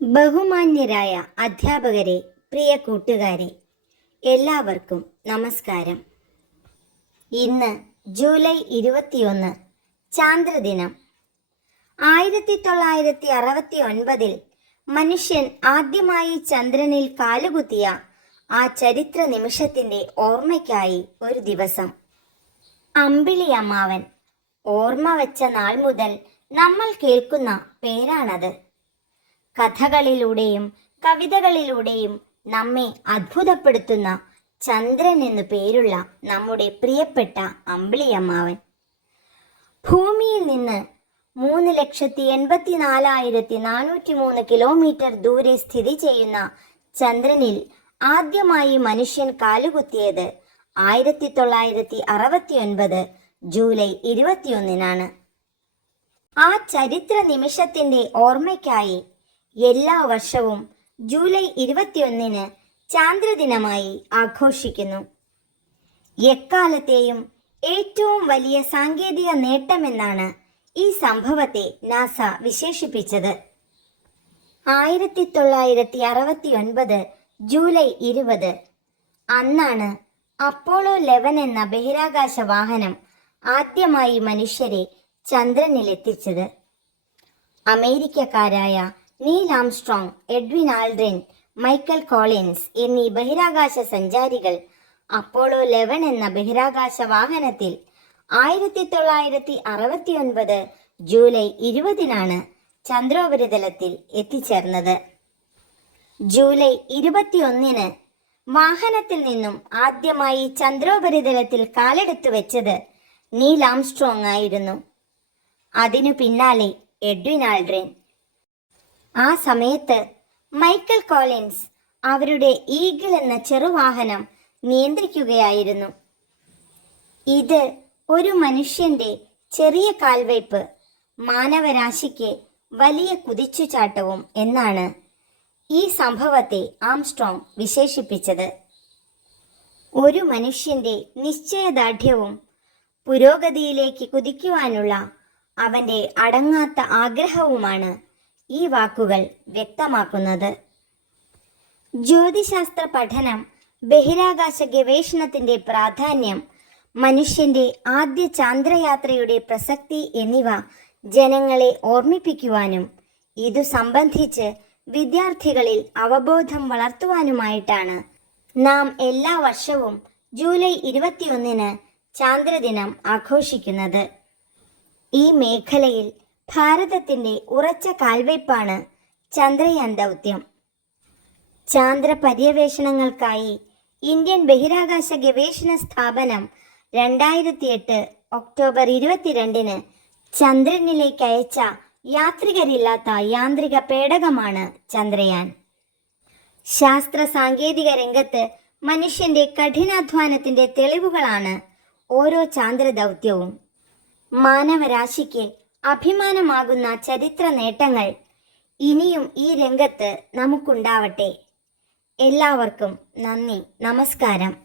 ബഹുമാന്യരായ അധ്യാപകരെ പ്രിയ കൂട്ടുകാരെ എല്ലാവർക്കും നമസ്കാരം. ഇന്ന് ജൂലൈ ഇരുപത്തിയൊന്ന് ചാന്ദ്രദിനം. ആയിരത്തി തൊള്ളായിരത്തി അറുപത്തി ഒൻപതിൽ മനുഷ്യൻ ആദ്യമായി ചന്ദ്രനിൽ കാലുകുത്തിയ ആ ചരിത്ര നിമിഷത്തിന്റെ ഓർമ്മയ്ക്കായി ഒരു ദിവസം. അമ്പിളി അമ്മാവൻ ഓർമ്മ വെച്ച നാൾ മുതൽ നമ്മൾ കേൾക്കുന്ന പേരാണത്. കഥകളിലൂടെയും കവിതകളിലൂടെയും നമ്മെ അത്ഭുതപ്പെടുത്തുന്ന ചന്ദ്രൻ എന്നു പേരുള്ള നമ്മുടെ പ്രിയപ്പെട്ട അമ്പിളിയമ്മാവൻ. ഭൂമിയിൽ നിന്ന് മൂന്ന് ലക്ഷത്തി എൺപത്തി നാലായിരത്തി നാനൂറ്റി മൂന്ന് കിലോമീറ്റർ ദൂരെ സ്ഥിതി ചെയ്യുന്ന ചന്ദ്രനിൽ ആദ്യമായി മനുഷ്യൻ കാലുകുത്തിയത് ആയിരത്തി തൊള്ളായിരത്തി അറുപത്തി ഒൻപത് ജൂലൈ ഇരുപത്തിയൊന്നിനാണ്. ആ ചരിത്ര നിമിഷത്തിന്റെ ഓർമ്മയ്ക്കായി എല്ലാ വർഷവും ജൂലൈ ഇരുപത്തിയൊന്നിന് ചാന്ദ്രദിനമായി ആഘോഷിക്കുന്നു. എക്കാലത്തെയും ഏറ്റവും വലിയ സാങ്കേതിക നേട്ടമെന്നാണ് ഈ സംഭവത്തെ നാസ വിശേഷിപ്പിച്ചത്. ആയിരത്തി തൊള്ളായിരത്തി അറുപത്തി ഒൻപത് ജൂലൈ ഇരുപത് അന്നാണ് അപ്പോളോ ലെവൻ എന്ന ബഹിരാകാശ വാഹനം ആദ്യമായി മനുഷ്യരെ ചന്ദ്രനിലെത്തിച്ചത്. അമേരിക്കക്കാരായ Neil Armstrong Edwin Aldrin Michael Collins എന്നീ ബഹിരാകാശ സഞ്ചാരികൾ അപ്പോളോ ലെവൻ എന്ന ബഹിരാകാശ വാഹനത്തിൽ ആയിരത്തി തൊള്ളായിരത്തി അറുപത്തി ഒൻപത് ജൂലൈ ഇരുപതിനാണ് ചന്ദ്രോപരിതലത്തിൽ എത്തിച്ചേർന്നത്. ജൂലൈ ഇരുപത്തിയൊന്നിന് വാഹനത്തിൽ നിന്നും ആദ്യമായി ചന്ദ്രോപരിതലത്തിൽ കാലെടുത്തു വെച്ചത് നീൽ ആംസ്ട്രോങ് ആയിരുന്നു. അതിനു പിന്നാലെ എഡ്വിൻ ആൾഡ്രിൻ ആ സമയത്ത് മൈക്കൽ കോളിൻസ് അവരുടെ ഈഗിൾ എന്ന ചെറുവാഹനം നിയന്ത്രിക്കുകയായിരുന്നു. ഇത് ഒരു മനുഷ്യന്റെ ചെറിയ കാൽവയ്പ് മാനവരാശിക്ക് വലിയ കുതിച്ചുചാട്ടവും എന്നാണ് ഈ സംഭവത്തെ ആംസ്ട്രോങ് വിശേഷിപ്പിച്ചത്. ഒരു മനുഷ്യന്റെ നിശ്ചയദാർഢ്യവും പുരോഗതിയിലേക്ക് കുതിക്കുവാനുള്ള അവന്റെ അടങ്ങാത്ത ആഗ്രഹവുമാണ് ഈ വാക്കുകൾ വ്യക്തമാക്കുന്നത്. ജ്യോതിശാസ്ത്ര പഠനം ബഹിരാകാശ ഗവേഷണത്തിന്റെ പ്രാധാന്യം മനുഷ്യന്റെ ആദ്യ ചാന്ദ്രയാത്രയുടെ പ്രസക്തി എന്നിവ ജനങ്ങളെ ഓർമ്മിപ്പിക്കുവാനും ഇതു സംബന്ധിച്ച് വിദ്യാർത്ഥികളിൽ അവബോധം വളർത്തുവാനുമായിട്ടാണ്. നാം എല്ലാ വർഷവും ജൂലൈ ഇരുപത്തിയൊന്നിന് ചാന്ദ്രദിനം ആഘോഷിക്കുന്നത്. ഈ മേഖലയിൽ ഭാരതത്തിന്റെ ഉറച്ച കാൽവയ്പാണ് ചന്ദ്രയാൻ ദൗത്യം. ചാന്ദ്ര പര്യവേഷണങ്ങൾക്കായി ഇന്ത്യൻ ബഹിരാകാശ ഗവേഷണ സ്ഥാപനം രണ്ടായിരത്തി എട്ട് ഒക്ടോബർ ഇരുപത്തിരണ്ടിന് ചന്ദ്രനിലേക്ക് അയച്ച യാത്രികരില്ലാത്ത യാന്ത്രിക പേടകമാണ് ചന്ദ്രയാൻ. ശാസ്ത്ര സാങ്കേതിക രംഗത്ത് മനുഷ്യന്റെ കഠിനാധ്വാനത്തിന്റെ തെളിവുകളാണ് ഓരോ ചാന്ദ്ര ദൗത്യവും. മാനവരാശിക്ക് അഭിമാനമാകുന്ന ചരിത്ര നേട്ടങ്ങൾ ഇനിയും ഈ രംഗത്ത് നമുക്കുണ്ടാവട്ടെ. എല്ലാവർക്കും നന്ദി. നമസ്കാരം.